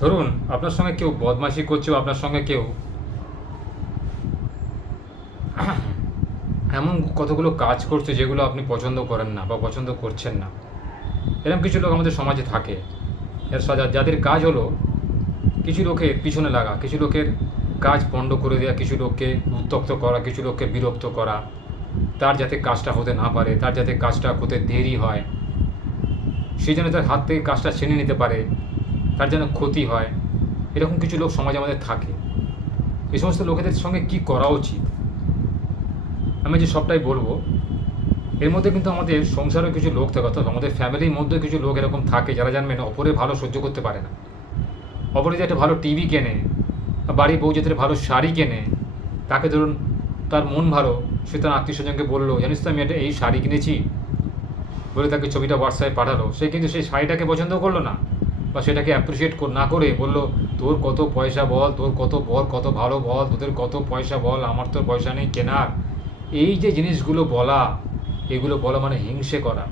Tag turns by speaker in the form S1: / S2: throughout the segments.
S1: ধরুন, আপনার সঙ্গে কেউ বদমাশি করছে আপনার সঙ্গে কেউ। এমন কতগুলো কাজ করছে যেগুলো আপনি পছন্দ করেন না বা পছন্দ করছেন না। এরকম কিছু লোক আমাদের সমাজে থাকে। এর সাথে যাদের কাজ হলো কিছু লোকের পিছনে লাগা, কিছু লোকের কাজ পণ্ড করে দেওয়া কিছু লোককে উত্তক্ত করা, কিছু লোককে বিরক্ত করা। তার যাতে কাজটা হতে না পারে, তার যাতে কাজটা হতে দেরি হয়, সেই জন্য তার হাত থেকে কাজটা ছিনে নিতে পারে। তার যেন ক্ষতি হয়। এরকম কিছু লোক সমাজে আমাদের থাকে। এই সমস্ত লোকেদের সঙ্গে কি করা উচিত? আমি যে সবটাই বলব, এর মধ্যে কিন্তু আমাদের সংসারের কিছু লোক থাকে, অর্থাৎ আমাদের ফ্যামিলির মধ্যে কিছু লোক এরকম থাকে যারা জানবেন অপরে ভালো সহ্য করতে পারে না। অপরে যে একটা ভালো টিভি কেনে, বা বাড়ির বউ যাতে ভালো শাড়ি কেনে, তাকে ধরুন তার মন ভালো, সে তার আত্মীয় স্বজনকে বলল, জানিস তো আমি একটা এই শাড়ি কিনেছি? বলে তাকে ছবিটা হোয়াটসঅ্যাপে পাঠালো। সে কিন্তু সেই শাড়িটাকে পছন্দ করল না। বা সেটাকে অ্যাপ্রিসিয়েট না করে বলল, তোর কত পয়সা বল, তোর কত বল, কত ভালো বল, তোদের কত পয়সা বল, আমার তো পয়সা নেই, কেনার? এই যে জিনিসগুলো বলা, এগুলো বলা মানে হিংসে করা।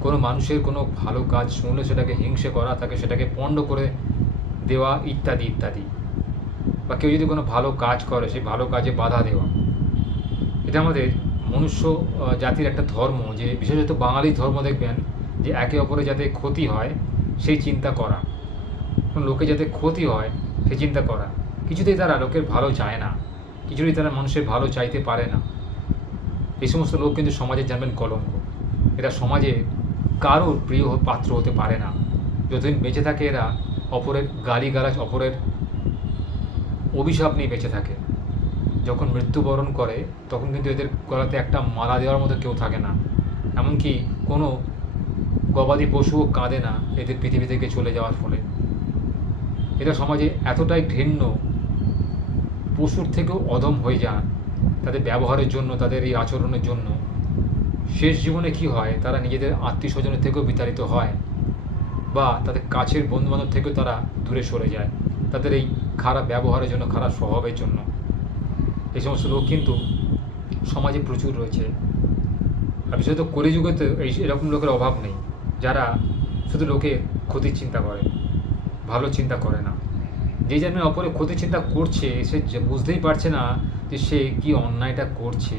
S1: কোনো মানুষের কোনো ভালো কাজ শুনলে সেটাকে হিংসে করা, তাকে সেটাকে পণ্ড করে দেওয়া ইত্যাদি ইত্যাদি। বা কেউ যদি কোনো ভালো কাজ করে, সেই ভালো কাজে বাধা দেওয়া। এটা আমাদের মনুষ্য জাতির একটা ধর্ম যে, বিশেষত বাঙালি ধর্ম দেখবেন যে, একে অপরের যাতে ক্ষতি হয় সেই চিন্তা করা। লোকে যাতে ক্ষতি হয় সেই চিন্তা করা। কিছুতেই তারা লোকের ভালো চায় না। কিছুতেই তারা মানুষের ভালো চাইতে পারে না। এই সমস্ত লোক কিন্তু সমাজে জানবেন কলঙ্ক। এরা সমাজে কারোর প্রিয় পাত্র হতে পারে না। যতদিন বেঁচে থাকে এরা, অপরের গালিগালাজ, অপরের অভিশাপ নিয়ে বেঁচে থাকে। যখন মৃত্যুবরণ করে, তখন কিন্তু এদের গলাতে একটা মালা দেওয়ার মতো কেউ থাকে না। এমনকি কোনো গবাদি পশুও কাঁদে না, এদের পৃথিবী থেকে চলে যাওয়ার ফলে। এরা সমাজে এতটাই ঘৃণ্য, পশুর থেকেও অদম হয়ে যান, তাদের ব্যবহারের জন্য, তাদের এই আচরণের জন্য। শেষ জীবনে কি হয়, তারা নিজেদের আত্মীয় স্বজনের থেকেও বিতাড়িত হয়, বা তাদের কাছের বন্ধুবান্ধব থেকেও তারা দূরে সরে যায়, তাদের এই খারাপ ব্যবহারের জন্য, খারাপ স্বভাবের জন্য। এই সমস্ত লোক কিন্তু সমাজে প্রচুর রয়েছে। আর বিশেষত কলিযুগেতে এই এরকম লোকের অভাব নেই। শুধু লোকে ক্ষতির চিন্তা করে, ভালো চিন্তা করে না। যে জন্মে অপরে ক্ষতি চিন্তা করছে, সে বুঝতেই পারছে না যে সে কি অন্যায়টা করছে।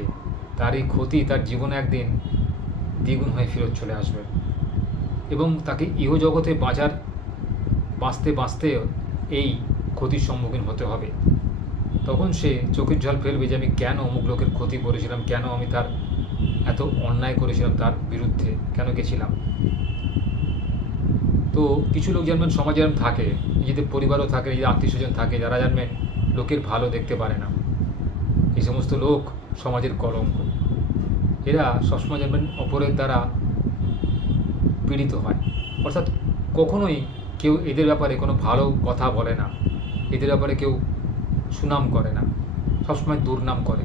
S1: তার এই ক্ষতি তার জীবনে একদিন দ্বিগুণ হয়ে ফেরত চলে আসবে। এবং তাকে ইহ জগতে বাঁচার, বাঁচতে বাঁচতে এই ক্ষতির সম্মুখীন হতে হবে। তখন সে চোখের জল ফেলবে যে আমি কেন অমুক লোকের ক্ষতি করেছিলাম, কেন আমি তার এত অন্যায় করেছিলাম তার বিরুদ্ধে, কেন গেছিলাম। তো কিছু লোক জানবেন সমাজে এরম থাকে, নিজেদের পরিবারও থাকে, নিজেদের আত্মীয় স্বজন থাকে, যারা জানবেন লোকের ভালো দেখতে পারে না। এই সমস্ত লোক সমাজের কলঙ্ক। এরা সবসময় জানবেন অপরের দ্বারা পীড়িত হয়। অর্থাৎ কখনোই কেউ এদের ব্যাপারে কোনো ভালো কথা বলে না। এদের ব্যাপারে কেউ সুনাম করে না। সবসময় দুর্নাম করে।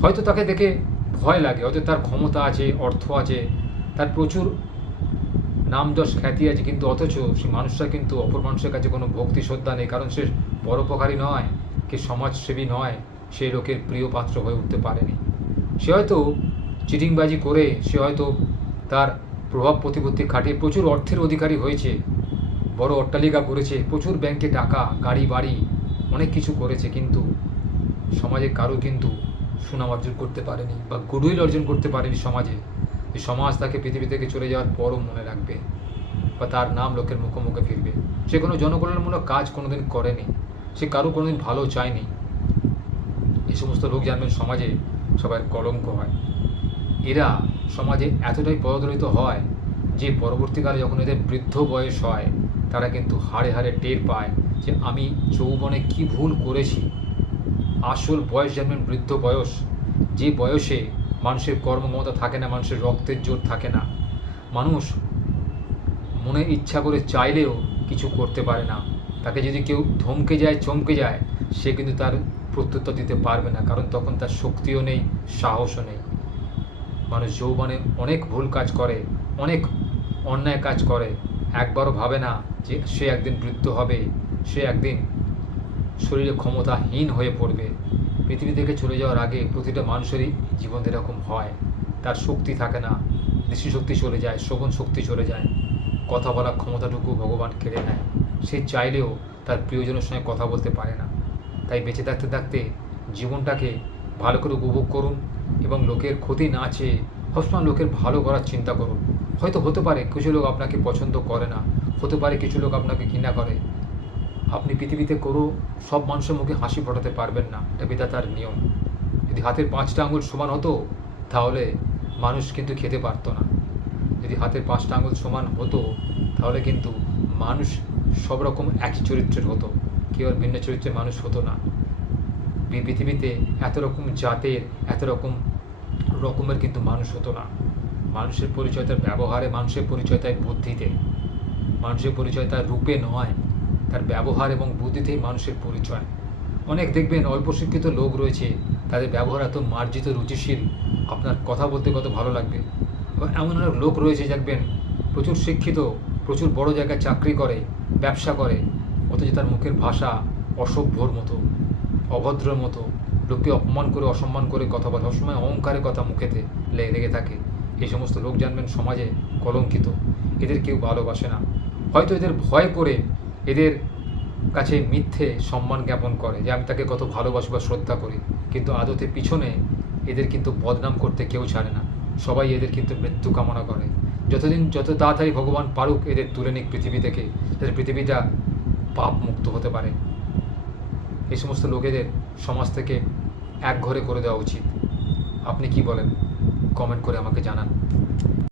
S1: হয়তো তাকে দেখে ভয় লাগে, হয়তো তার ক্ষমতা আছে, অর্থ আছে, তার প্রচুর নাম যশ খ্যাতি আছে কিন্তু অথচ সেই মানুষটা কিন্তু অপর মানুষের কাছে কোনো ভক্তি, শ্রদ্ধা নেই। কারণ সে পরোপকারী নয়, কে সমাজসেবী নয়, সে লোকের প্রিয় পাত্র হয়ে উঠতে পারেনি। সে হয়তো চিটিংবাজি করে, সে হয়তো তার প্রভাব প্রতিপত্তি খাটিয়ে প্রচুর অর্থের অধিকারী হয়েছে, বড় অট্টালিকা করেছে, প্রচুর ব্যাংকে টাকা, গাড়ি, বাড়ি, অনেক কিছু করেছে, কিন্তু সমাজে কারও কিন্তু সুনাম অর্জন করতে পারেনি বা গুডউইল অর্জন করতে পারেনি সমাজে। যে সমাজ তাকে পৃথিবী থেকে চলে যাওয়ার পরও মনে রাখবে বা তার নাম লোকের মুখে মুখে ফিরবে। সে কোনো জনকল্যাণমূলক কাজ কোনোদিন করেনি। সে কারও কোনোদিন ভালো চায়নি। এই সমস্ত লোক জানবেন সমাজে সবার কলঙ্ক হয়। এরা সমাজে এতটাই পদদলিত হয় যে পরবর্তীকালে যখন এদের বৃদ্ধ বয়স হয়, তারা কিন্তু হাড়ে হাড়ে টের পায় যে আমি যৌবনে কি ভুল করেছি। আসল বয়স জানবেন বৃদ্ধ বয়স। যে বয়সে মানুষের কর্মক্ষমতা থাকে না, মানুষের রক্তের জোর থাকে না। মানুষ মনে ইচ্ছা করে চাইলেও কিছু করতে পারে না। তাকে যদি কেউ ধমকে যায়, চমকে যায়, সে কিন্তু তার প্রত্যুত্তর দিতে পারবে না, কারণ তখন তার শক্তিও নেই, সাহসও নেই। মানুষ যৌবনে অনেক ভুল কাজ করে, অনেক অন্যায় কাজ করে। একবারও ভাবে না যে সে একদিন বৃদ্ধ হবে, সে একদিন শরীরে ক্ষমতাহীন হয়ে পড়বে। পৃথিবী থেকে চলে যাওয়ার আগে প্রতিটা মানুষেরই জীবন এরকম হয়। তার শক্তি থাকে না। দৃষ্টিশক্তি চলে যায়, শ্রবণ শক্তি চলে যায়। কথা বলার ক্ষমতাটুকু ভগবান কেড়ে নেয়। সে চাইলেও তার প্রিয়জনের সঙ্গে কথা বলতে পারে না। তাই বেঁচে থাকতে থাকতে জীবনটাকে ভালো করে উপভোগ করুন এবং লোকের ক্ষতি না চেয়ে সবসময় লোকের ভালো করার চিন্তা করুন। হয়তো হতে পারে, কিছু লোক আপনাকে পছন্দ করে না। হতে পারে, কিছু লোক আপনাকে ঘৃণা করে। আপনি পৃথিবীতে কোনো সব মানুষের মুখে হাসি ফোটাতে পারবেন না। এটা বিধাতার নিয়ম। যদি হাতের পাঁচটা আঙুল সমান হতো, তাহলে মানুষ কিন্তু খেতে পারতো না। যদি হাতের পাঁচটা আঙুল সমান হতো, তাহলে কিন্তু মানুষ সব রকম একই চরিত্রের হতো। কেউ আর ভিন্ন চরিত্রের মানুষ হতো না। পৃথিবীতে এত রকম জাতের, এত রকম রকমের কিন্তু মানুষ হতো না। মানুষের পরিচয় তার ব্যবহারে, মানুষের পরিচয় তার বুদ্ধিতে। মানুষের পরিচয় তার রূপে নয়। তার ব্যবহার এবং বুদ্ধিতেই মানুষের পরিচয়। অনেক দেখবেন অল্প শিক্ষিত লোক রয়েছে, তাদের ব্যবহার এত মার্জিত, রুচিশীল, আপনার কথা বলতে কত ভালো লাগবে। এবং এমন অনেক লোক রয়েছে, দেখবেন প্রচুর শিক্ষিত, প্রচুর বড় জায়গায় চাকরি করে, ব্যবসা করে, অথচ তার মুখের ভাষা অসভ্যর মতো অভদ্রের মতো, লোককে অপমান করে, অসম্মান করে কথা বলে, সবসময় অহংকারের কথা মুখেতে লেগে লেগে থাকে। এই সমস্ত লোক জানবেন সমাজে কলঙ্কিত, এদের কেউ ভালোবাসে না। হয়তো এদের ভয় করে এদের কাছে মিথ্যে সম্মান জ্ঞাপন করে যে আমি তাকে কত ভালোবাসি বা শ্রদ্ধা করি। কিন্তু আদতে পিছনে এদের কিন্তু বদনাম করতে কেউ ছাড়ে না। সবাই এদের কিন্তু মৃত্যু কামনা করে। যতদিন যত তাড়াতাড়ি ভগবান পারুক এদের তুলে নিক পৃথিবী থেকে যাতে পৃথিবীটা পাপ মুক্ত হতে পারে। এই সমস্ত লোকেদের সমাজ থেকে এক ঘরে করে দেওয়া উচিত। আপনি কি বলেন? কমেন্ট করে আমাকে জানান।